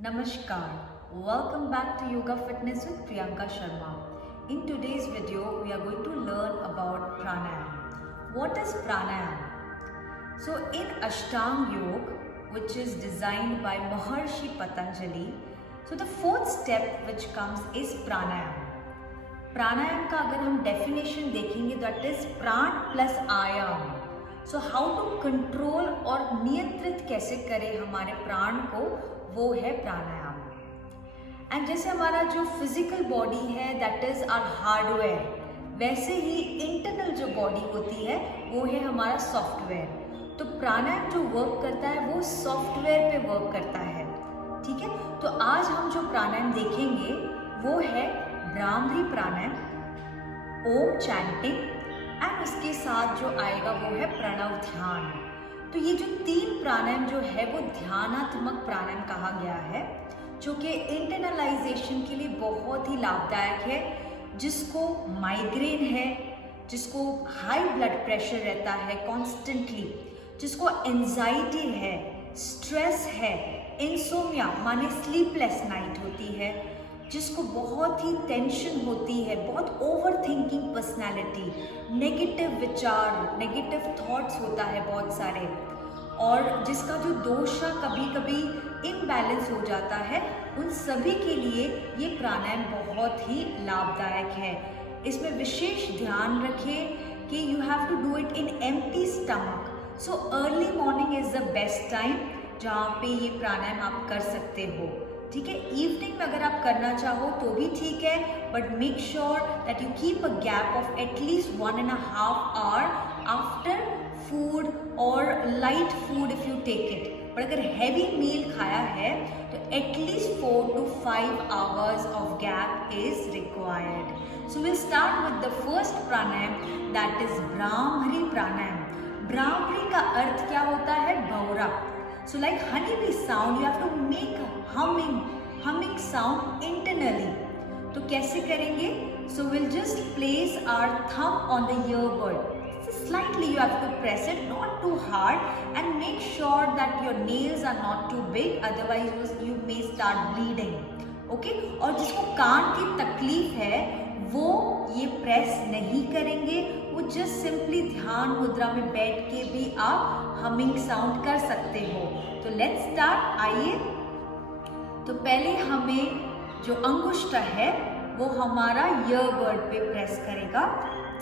Namaskar. Welcome back to Yoga Fitness with Priyanka Sharma. In today's video, we are going to learn about pranayama. What is pranayama? So in Ashtanga Yoga, which is designed by Maharshi Patanjali, so the fourth step which comes is pranayama. प्राणायाम का अगर हम डेफिनेशन देखेंगे that is प्राण प्लस आयाम. So how to control और नियंत्रित कैसे करें हमारे प्राण को, वो है प्राणायाम. एंड जैसे हमारा जो फिजिकल बॉडी है दैट इज आवर हार्डवेयर, वैसे ही इंटरनल जो बॉडी होती है वो है हमारा सॉफ्टवेयर. तो प्राणायाम जो वर्क करता है वो सॉफ्टवेयर पे वर्क करता है. ठीक है, तो आज हम जो प्राणायाम देखेंगे वो है ब्राह्मरी प्राणायाम, ओम चैंटिंग एंड उसके साथ जो आएगा वो है प्रणव ध्यान. तो ये जो तीन प्राणायाम जो है वो ध्यानात्मक प्राणायाम कहा गया है, जो कि इंटरनलाइजेशन के लिए बहुत ही लाभदायक है. जिसको माइग्रेन है, जिसको हाई ब्लड प्रेशर रहता है कॉन्स्टेंटली, जिसको एंजाइटी है, स्ट्रेस है, इंसोमिया माने स्लीपलेस नाइट होती है, जिसको बहुत ही टेंशन होती है, बहुत ओवर थिंकिंग पर्सनैलिटी, नेगेटिव विचार, नेगेटिव थॉट्स होता है बहुत सारे, और जिसका जो दोषा कभी कभी इम्बैलेंस हो जाता है, उन सभी के लिए ये प्राणायाम बहुत ही लाभदायक है. इसमें विशेष ध्यान रखें कि you have to do it in empty stomach. So early morning is the best time जहाँ पे ये प्राणायाम आप कर सकते हो. ठीक है, इवनिंग में अगर आप करना चाहो तो भी ठीक है, but make sure that you keep a gap of at least 1.5 hour after food और light food if you take it. But अगर हैवी मील खाया है तो at least 4 to 5 hours of gap is required. So will start with the first pranayama that is Bhramari pranayama. Bhramari का अर्थ क्या होता है? भौरा. So like honeybee sound, you have to make a humming sound internally. तो कैसे करेंगे? So we'll just place our thumb on the earbud. So slightly you have to press it, not too hard, and make sure that your nails are not too big, otherwise you may start bleeding. Okay? और जिसको कान की तकलीफ है वो ये प्रेस नहीं करेंगे, वो जस्ट सिंपली ध्यान मुद्रा में बैठ के भी आप हमिंग साउंड कर सकते हो. तो लेट्स स्टार्ट. आइए, तो पहले हमें जो अंगुष्ठ है वो हमारा ईयरबड पे प्रेस करेगा.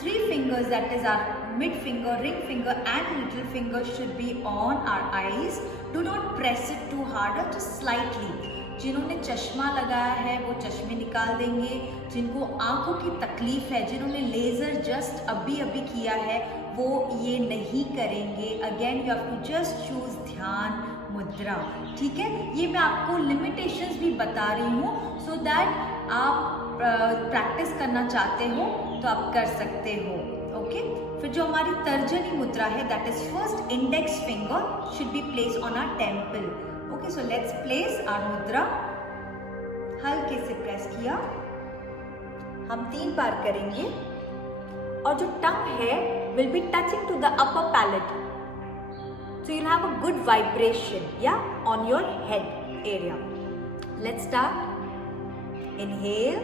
3 fingers that is our mid finger, ring finger and little finger should be on our eyes. Do not press it too hard, just slightly. जिन्होंने चश्मा लगाया है वो चश्मे निकाल देंगे, जिनको आंखों की तकलीफ है, जिन्होंने लेज़र जस्ट अभी किया है वो ये नहीं करेंगे. Again you have to just choose dhyan mudra. ठीक है, ये मैं आपको लिमिटेशंस भी बता रही हूँ सो दैट आप प्रैक्टिस करना चाहते हो तो आप कर सकते हो. ओके, फिर जो हमारी तर्जनी मुद्रा है that is first index finger should be place on our temple. Okay, so let's place our mudra. हल्के से प्रेस किया, हम 3 बार करेंगे, और जो टंग है will be touching to the upper palate. So you'll have a good vibration, yeah, on your head area. Let's start. Inhale.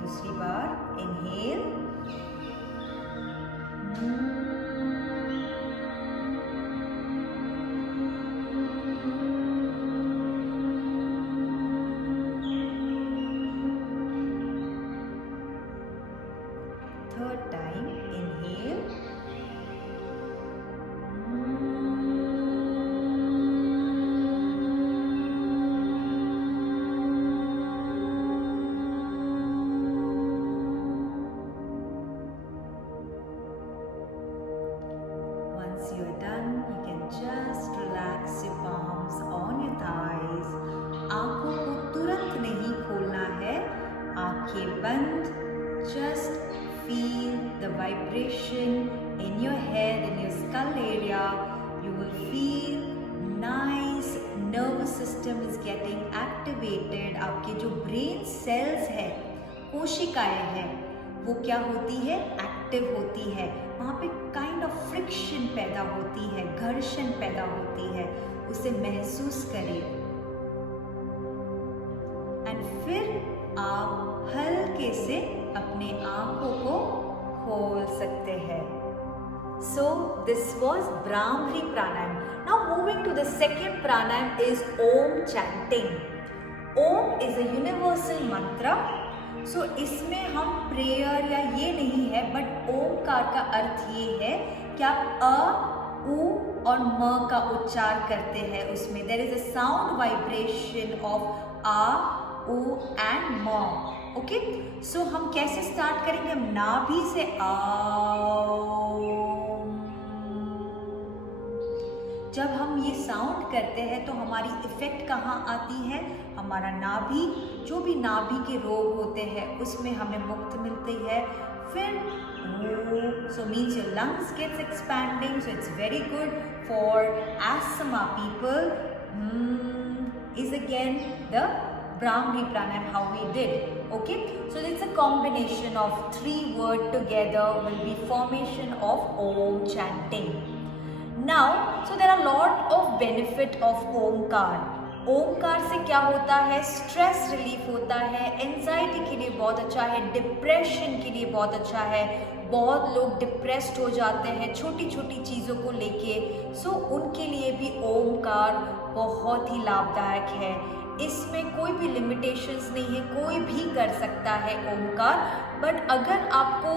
दूसरी बार. Inhale. Third time. Inhale. Once you're done, you can just relax your palms on your thighs. आंखों को तुरंत नहीं खोलना है, आंखें बंद. Just feel the vibration in your head, in your skull area. You will feel nice nervous system is getting activated, आपके जो ब्रेन सेल्स है, कोशिकाएं हैं, वो क्या होती है, एक्टिव होती है। वहाँ पे काइंड ऑफ फ्रिक्शन पैदा होती है, घर्षण पैदा होती है, उसे महसूस करें। एंड फिर आप हल्के से अपने आंखों को खोल सकते हैं। So this was Brahmari Pranayam. Now moving to the second pranayam is Om chanting. Om is a universal mantra. So इसमें हम प्रेयर या ये नहीं है, बट ओमकार का अर्थ ये है कि आप अ, उ और म का उच्चार करते हैं। उसमें there is a sound vibration of आ, उ एंड म। ओके, सो हम कैसे स्टार्ट करेंगे? हम नाभि से जब हम ये साउंड करते हैं तो हमारी इफेक्ट कहाँ आती है? हमारा नाभि, जो भी नाभि के रोग होते हैं उसमें हमें मुक्ति मिलती है। फिर so means your lungs gets expanding, so it's very good for asthma people. Is again the Brahmari Pranayam how we did. Okay, so it's a combination of 3 words together will be formation of Om chanting. Now, so there are a lot of benefit of Omkar. ओमकार से क्या होता है? Stress relief होता है, एंजाइटी के लिए बहुत अच्छा है, डिप्रेशन के लिए बहुत अच्छा है। बहुत लोग डिप्रेस्ड हो जाते हैं छोटी छोटी चीज़ों को लेके, सो उनके लिए भी ओमकार बहुत ही लाभदायक है। इसमें कोई भी लिमिटेशंस नहीं है, कोई भी कर सकता है ओमकार। बट अगर आपको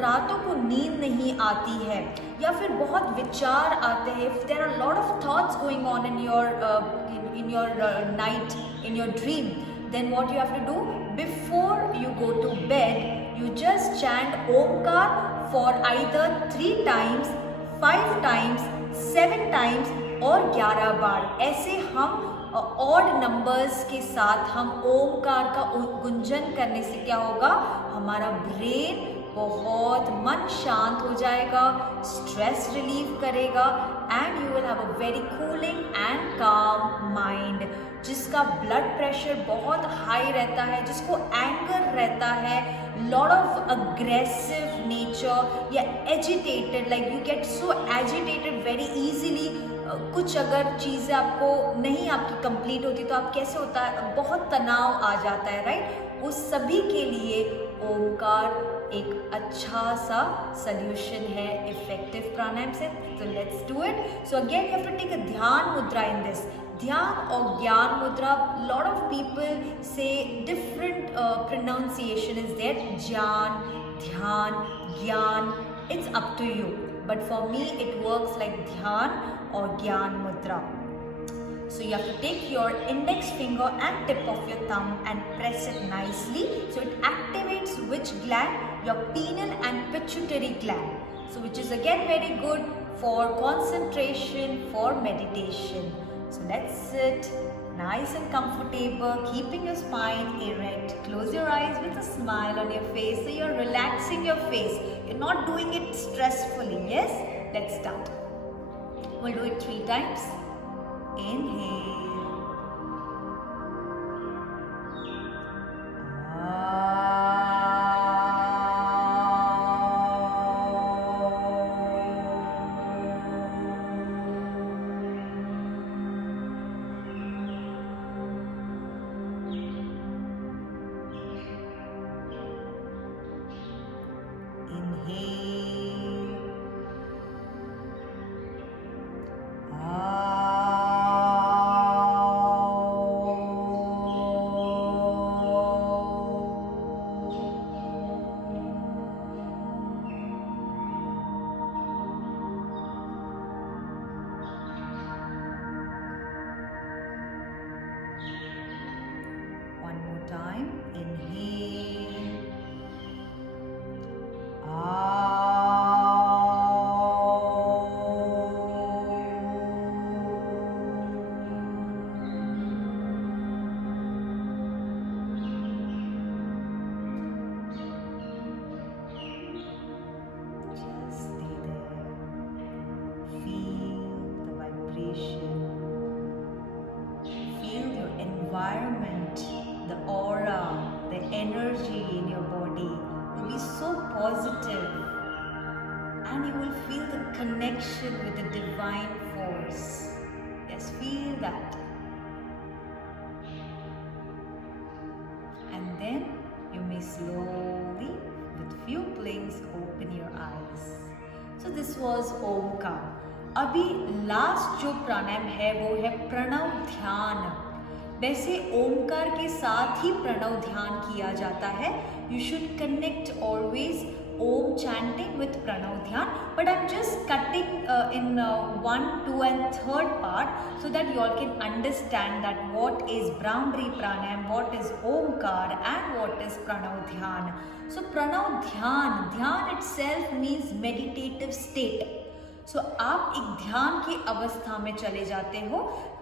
रातों को नींद नहीं आती है या फिर बहुत विचार आते हैं, if there are lot of thoughts going on in your night, in your dream, then what you have to do before you go to bed, you just chant omkar for either 3 times, 5 times, 7 times और 11 बार। ऐसे हम odd numbers के साथ हम ओमकार का गुंजन करने से क्या होगा? हमारा ब्रेन बहुत मन शांत हो जाएगा, स्ट्रेस रिलीव करेगा and you will have a very cooling and काम माइंड। जिसका ब्लड प्रेशर बहुत हाई रहता है, जिसको एंगर रहता है, लॉट ऑफ अग्रेसिव नेचर या agitated, like you get so agitated very easily, कुछ अगर चीज़ें आपको नहीं आपकी कंप्लीट होती तो आप कैसे होता है, बहुत तनाव आ जाता है, राइट? उस सभी के लिए ओमकार एक अच्छा सा सल्यूशन है इफेक्टिव प्राणायाम से। तो let's do it. So again you have to take a dhyan mudra in this. Dhyan और gyan mudra, lot of people से different pronunciation is there, gyan, dhyan, gyan, it's up to you, but for me it works like dhyan और ज्ञान मुद्रा। So you have to take your index finger and tip of your thumb and press it nicely. So it activates which gland? Your pineal and pituitary gland. So which is again very good for concentration, for meditation. So let's sit nice and comfortable, keeping your spine erect. Close your eyes with a smile on your face. So you're relaxing your face. You're not doing it stressfully. Yes? Let's start. We'll do it 3 times. Inhale. Time. Inhale. Just stay there. Feel the vibration. feel the connection with the divine force. Yes, feel that. And then you may slowly, with few blinks, open your eyes. So this was Omkar. अभी लास्ट जो प्राणायाम है वो है प्रणव ध्यान. वैसे ओमकार के साथ ही प्रणव ध्यान किया जाता है. You should connect always Om chanting with Pranav Dhyan, but I'm just cutting in 1, 2 and 3rd part so that you all can understand that what is Brahmari Pranayam, what is Omkar and what is Pranav Dhyan. So Pranav Dhyan, Dhyan itself means meditative state. So आप एक ध्यान की अवस्था में चले जाते हो.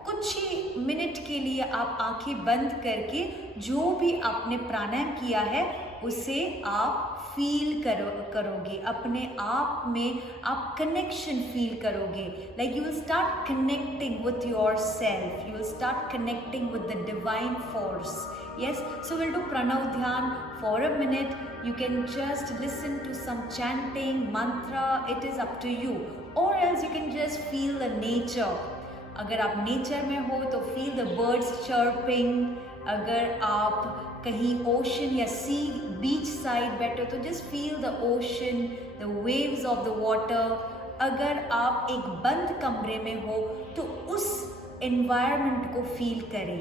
कुछ ही मिनट के लिए आप आंखें बंद करके जो भी आपने प्राणायाम किया है उसे आप फील करोगे. अपने आप में आप कनेक्शन फील करोगे. Like you will start connecting with your self. You will start connecting with the divine force. Yes, so we'll do Pranav Dhyan for a minute. You can just listen to some chanting, mantra, it is up to you. Or else you can just feel the nature. अगर आप नेचर में हो तो feel the birds chirping. अगर आप कहीं ओशन या सी beach side बैठे हो तो just feel the ocean, the waves of the water. अगर आप एक बंद कमरे में हो तो उस environment को feel करें.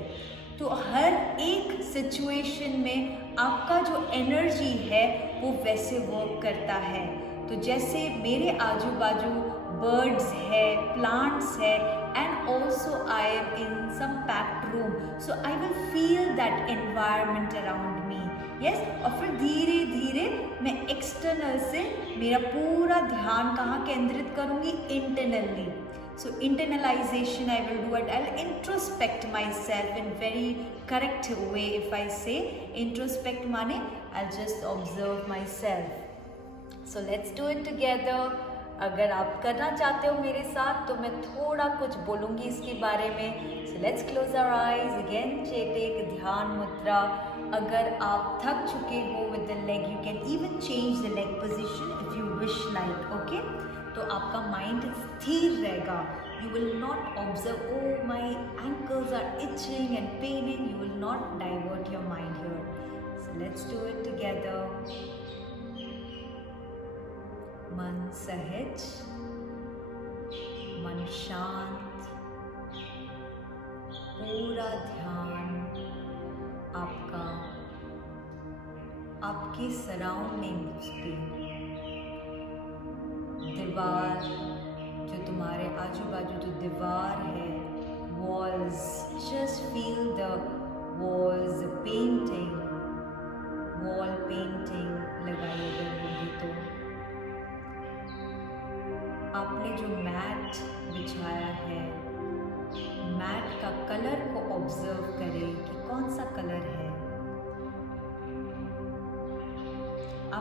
तो हर एक सिचुएशन में आपका जो एनर्जी है वो वैसे वर्क करता है. तो जैसे मेरे आजू बाजू बर्ड्स है, प्लांट्स है, and also I am in some packed room, so I will feel that environment around me. Yes, और फिर धीरे धीरे मैं एक्सटर्नल से मेरा पूरा ध्यान कहाँ केंद्रित करूँगी? Internally. So internalization I will do it. I'll introspect myself in very correct way. If I say introspect माने I'll just observe myself. So let's do it together. अगर आप करना चाहते हो मेरे साथ तो मैं थोड़ा कुछ बोलूँगी इसके बारे में. So let's close our eyes again. take ध्यान मुद्रा. अगर आप थक चुके हो with the leg, you can even change the leg position if you wish like. Okay? तो आपका माइंड स्थिर रहेगा. You will not observe oh my ankles are itching and paining. You will not divert your mind here. So let's do it together. मन सहज, मन शांत, पूरा ध्यान आपका आपके सराउंडिंग्स पे. दीवार, जो तुम्हारे आजू बाजू जो दीवार है, walls, just feel the walls, painting, wall painting लगाई अगर होगी तो. आपने जो मैट बिछाया है, मैट का कलर को ऑब्जर्व करें कि कौन सा कलर है.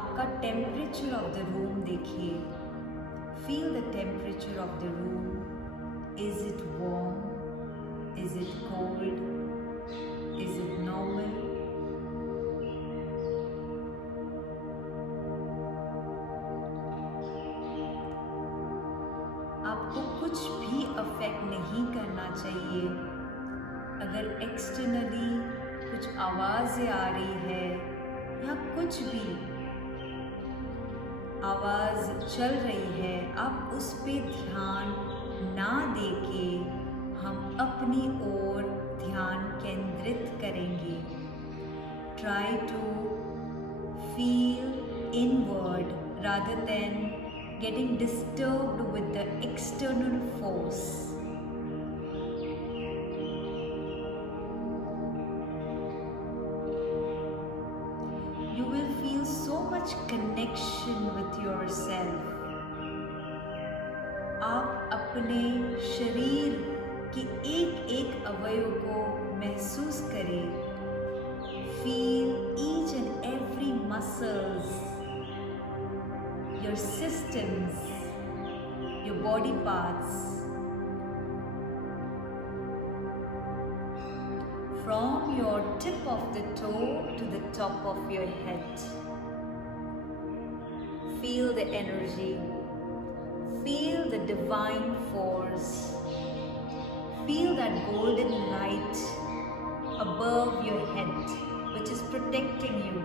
आपका टेम्परेचर ऑफ द रूम देखिए. Feel the temperature of the room. Is it warm? Is it cold? Is it normal? आपको कुछ भी अफेक्ट नहीं करना चाहिए. अगर एक्सटर्नली कुछ आवाज़ें आ रही है या कुछ भी आवाज़ चल रही है, आप उस पे ध्यान ना देके हम अपनी ओर ध्यान केंद्रित करेंगे. Try to feel inward rather than getting disturbed with the external force. You will feel so much connection with yourself. आप अपने शरीर के एक एक अवयव को महसूस करें. Feel each and every muscles, your systems, your body parts. From your tip of the toe to the top of your head. Feel the energy. divine force. Feel that golden light above your head, which is protecting you.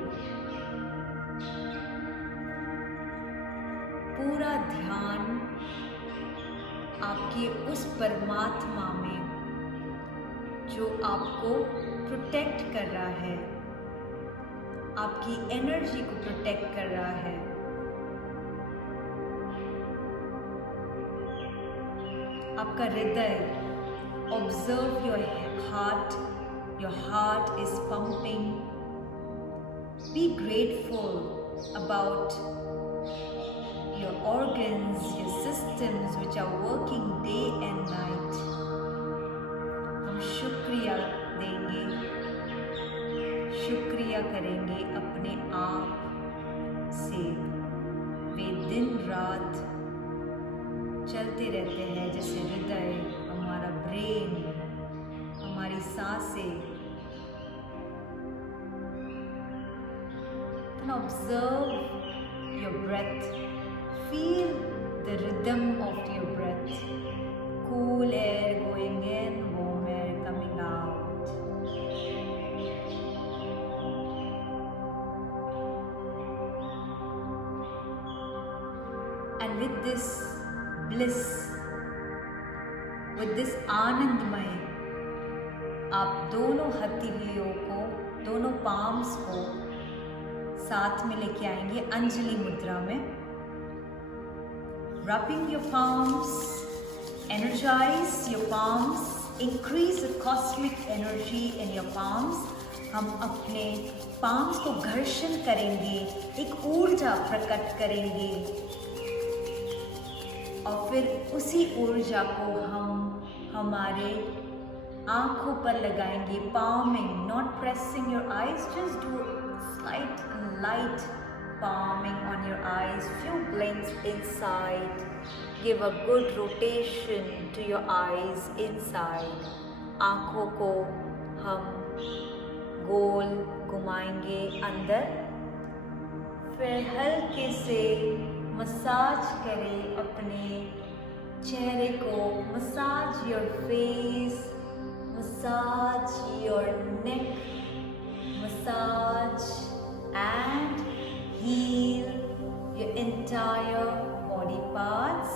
पूरा ध्यान आपके उस परमात्मा में जो आपको प्रोटेक्ट कर रहा है, आपकी एनर्जी को प्रोटेक्ट कर रहा है। आपका हृदय, observe your heart is pumping. Be grateful about your organs, your systems which are working day and night. हम शुक्रिया देंगे, शुक्रिया करेंगे अपने आप से। वे दिन रात चलते रहते हैं, जैसे हृदय, हमारा ब्रेन, हमारी सांसें। And observe your breath. Feel the rhythm of your breath. Cool air going in, warm air coming out. And with this bliss, with this आनंदमय, आप दोनों हथेलियों को, दोनों पाम्स को साथ में लेके आएंगे अंजलि मुद्रा में। Rubbing your palms, energize your palms, increase the cosmic energy in your palms. हम अपने palms को घर्षण करेंगे, एक ऊर्जा प्रकट करेंगे और फिर उसी ऊर्जा को हम हमारे आँखों पर लगाएंगे। Palming, not pressing your eyes, just do slight light palming on your eyes, few blinks inside. Give a good rotation to your eyes inside. आँखों को हम गोल घुमाएंगे अंदर। फिर हल्के से मसाज करें अपने चेहरे को। Massage your face, massage your neck, massage and heal your entire body parts.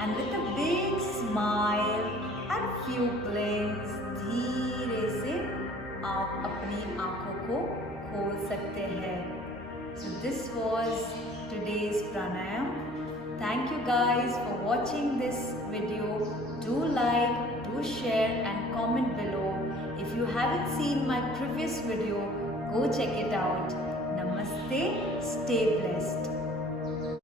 And with a big smile and few blinks, धीरे से आप अपनी आँखों को खोल सकते हैं। So this was today's pranayam. Thank you guys for watching this video. Do like, do share and comment below. If you haven't seen my previous video, go check it out. Namaste, stay blessed.